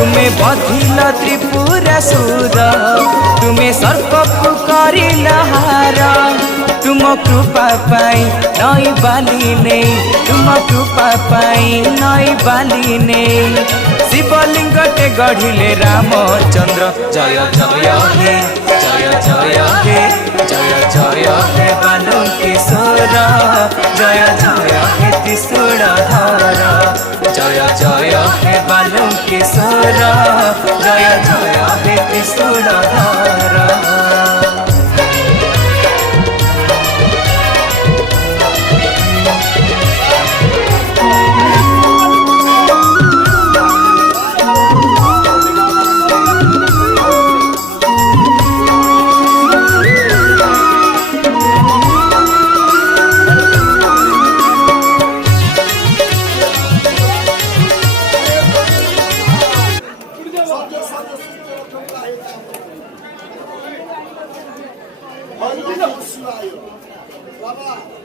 तुम्हें बधिल त्रिपुरासुर तुम्हें सर्प पुकारिल हार तुम कृपा पाई नई बाली ने तुम कृपा पाई नई बाली ने शिवलिंग टे गढ़िले रामचंद्र जय जय हे जय जय हे जय जय हे बालुकेश्वर जय जय हे त्रिशूलधर जय जय हे बालुकेश्वर जय जय हे त्रिशूलधर। Bapak,